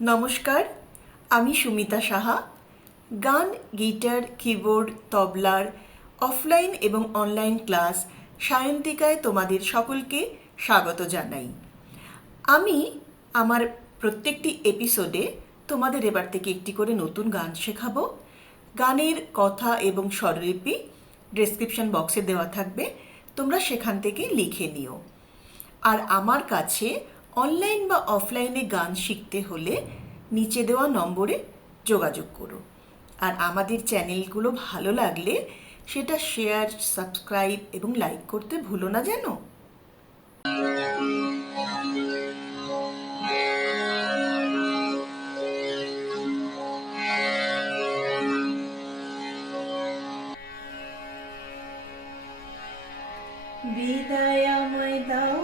নমস্কার, আমি সুমিতা সাহা। গান, গিটার, কিবোর্ড, তবলার, অফলাইন এবং অনলাইন ক্লাস সায়ন্তিকায় তোমাদের সকলকে স্বাগত জানাই। আমি আমার প্রত্যেকটি এপিসোডে তোমাদের এবার থেকে একটি করে নতুন গান শেখাবো। গানের কথা এবং স্বরলিপি ডেসক্রিপশন বক্সে দেওয়া থাকবে, তোমরা সেখান থেকে লিখে নিও। আর আমার কাছে অনলাইন বা অফলাইনে গান শিখতে হলে নিচে দেওয়া নম্বরে যোগাযোগ করো। আর আমাদের চ্যানেলগুলো ভালো লাগলে সেটা শেয়ার সাবস্ক্রাইব এবং লাইক করতে ভুলো না যেন। বিদায় আমায় দাও।